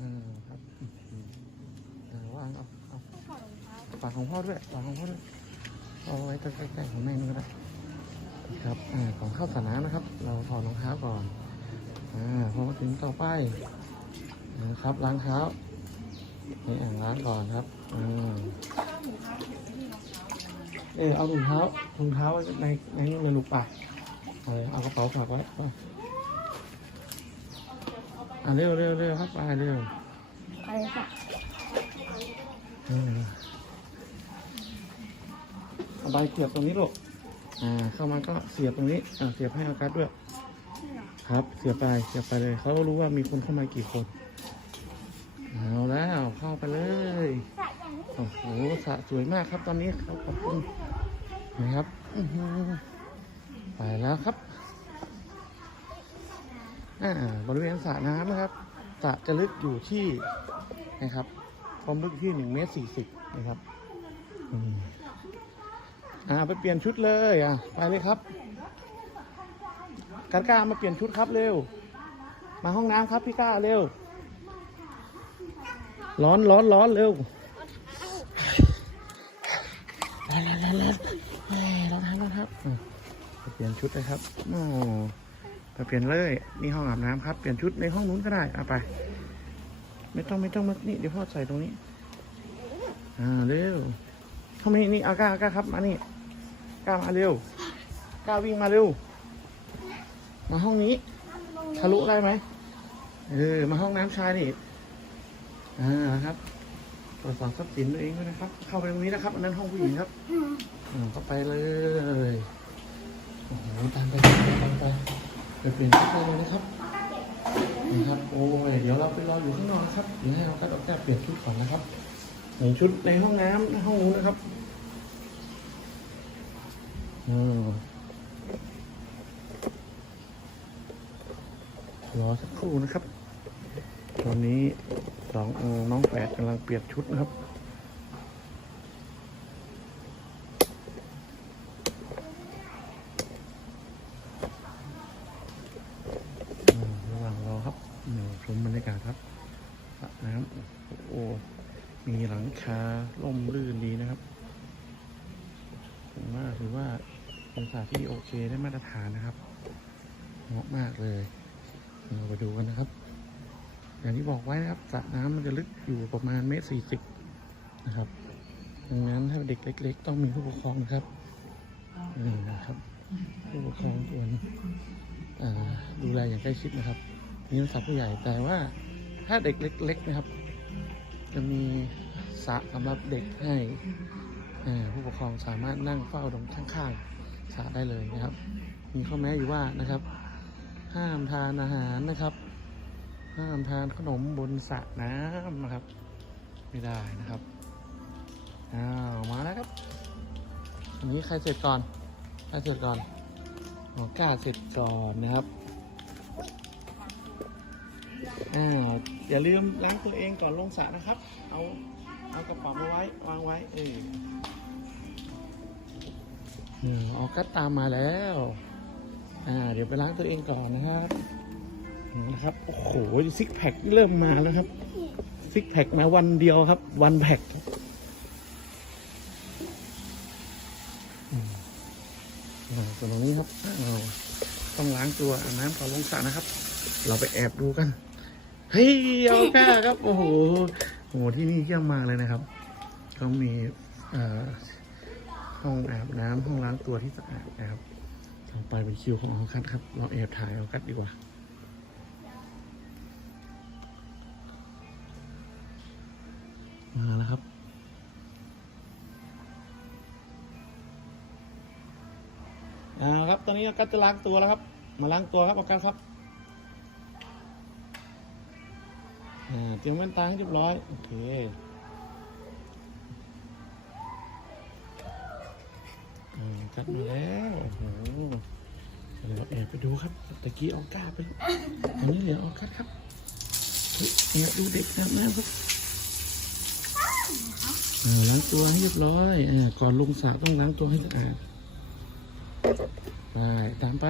อ่าครับอืมอ่าวางเอาเอาต้องถอดรองเท้าฝากของพ่อด้วยฝากของพ่อด้วยเอาไว้ใกล้ๆของแม่นี่ก็ได้ครับอของข้าวสารน้ำนะครับ เราถอดรองเท้าก่อนอ่าพอมาถึงต่อไปนะครับล้างเท้าในอ่างล้างก่อนครับอ่าเออเอาถุงเท้าถุงเท้าในในนี้เลยลูกป่ะเอากระเป๋าฝากไว้ไป เร็วเร็วเร็วครับไปเร็วอะไรค่ะเออเอาใบเสียบตรงนี้ลูกอ่าเข้ามาก็เสียบตรงนี้อ่าเสียบให้อากาศด้วย ครับเสียบไปเสียบไปเลยเขารู้ว่ามีคนเข้ามากี่คนเอาแล้วเข้าไปเลยสระอย่างนี้โอ้โหสระสวยมากครับตอนนี้ครับขอบคุณนะครับอื้อหือไปแล้วครับ อ่าบริเวณสระน้ำนะครับสระจะลึกอยู่ที่นะครับความลึกที่หนึ่งเมตรสี่สิบนะครับอ่าไปเปลี่ยนชุดเลยอะไปเลยครับการกล้ามาเปลี่ยนชุดครับเร็ว มาห้องน้ำครับพี่ก้าเร็ว ร้อนร้อนร้อนเร็วร้อนร้อนร้อนร้อนร้อนครับร้อนครับเปลี่ยนชุดเลยครับอ้ไป เปลี่ยนเลยนี่ห้องอาบน้ำครับเปลี่ยนชุดในห้องนู้นก็ได้เอาไป ไม่ต้องไม่ต้องมานี่เดี๋ยวพ่อใส่ตรงนี้ อ่าเร็วเข้ามนี่เอาก้าอาก้าครับมานี่ก้ามาเร็วก้าวิ่งมาเร็ว มาห้องนี้ทะลุได้ไหมเออมาห้องน้ำชายนี่อ่าครับตรวจสอบทรัพย์สินตัวเองด้วยนะครับ เข้าไปตรงนี้นะครับ อันนั้นห้องผู้หญิงครับอ่าเข้าไปเลยโอ้โหตามไปตามไป ไปเปลี่ยนชุดเลยนะครับนะครับโอ้ยเดี๋ยวเราไปรออยู่ข้างนอกนะครับเดี๋ยวให้เราก็เอาแก้เปลี่ยนชุดก่อนนะครับเปลี่ยนชุดในห้องน้ำในห้องนู้นนะครับอืมรอสักครู่นะครับ ตอนนี้สองน้องแฝดกำลังเปลี่ยนชุดนะครับ อืมระหว่างรอครับเดี๋ยวช มบรรยากาศครับสระน้ำโอ้มีหลังคาล่มลื่นดีนะครับผมว่าถือว่าเป็นสระที่โอเคได้มาตรฐานนะครับเหมาะมากเลยเราไปดูกันนะครับ อย่างที่บอกไว้นะครับสระน้ำมันจะลึกอยู่ประมาณเมตรสี่สิบนะครับดังนั้นถ้าเด็กเล็ก ๆ ต้องมีผู้ปกครองนะครับนี่นะครับผู้ปกครองควรดูแลอย่างใกล้ชิดนะครับ มีสำหรับผู้ใหญ่แต่ว่าถ้าเด็กเล็ก ๆ นะครับ จะมีสระสำหรับเด็กให้ผู้ปกครองสามารถนั่งเฝ้าตรงข้างๆสระได้เลยนะครับ มีข้อแม้อยู่ว่านะครับ ห้ามทานอาหารนะครับ ห้ามทานขนมบนสระน้ำนะครับ ไม่ได้นะครับอ้าวมาแล้วครับอันนี้ใครเสร็จก่อนใครเสร็จก่อนออกก้าเสร็จก่อนนะครับ อ่าอย่าลืมล้างตัวเองก่อนลงสระนะครับ เอาเอากระเป๋ามาไว้วางไว้เอออออกกัดตามมาแล้ว อ่า เดี๋ยวไปล้างตัวเองก่อนนะครับนะครับ โอ้โหซิกแพคเริ่มมาแล้วครับ ซิกแพคมาวันเดียวครับ วันแพคอ่าส่วนตรงนี้ครับ ต้องล้างตัวอาบน้ำก่อนลงสระนะครับ เราไปแอบดูกัน เฮ้ยเอาก้าครับ โอ้โหโอ้โหที่นี่เยี่ยมมากเลยนะครับเขามีเอ่อห้องอาบน้ำห้องล้างตัวที่สะอาดนะครับต่อไปเป็นคิวของออกัสครับ เราแอบถ่ายออกัสดีกว่ามาแล้วครับอ่าครับ ตอนนี้ออกัสจะล้างตัวแล้วครับ มาล้างตัวครับออกัสครับ เตรียมแว่นตาให้เรียบร้อย โอเคอ่ากัดมาแล้วโอ้โหเดี๋ยวแอบไปดูครับตะกี้ออก้าไปอันนี้เหลือออกัสครับเฮ้ยแอบดูเด็กนะนะครับอ่าล้างตัวให้เรียบร้อยอก่อนลงสระต้องล้างตัวให้สะอาดไปตามไป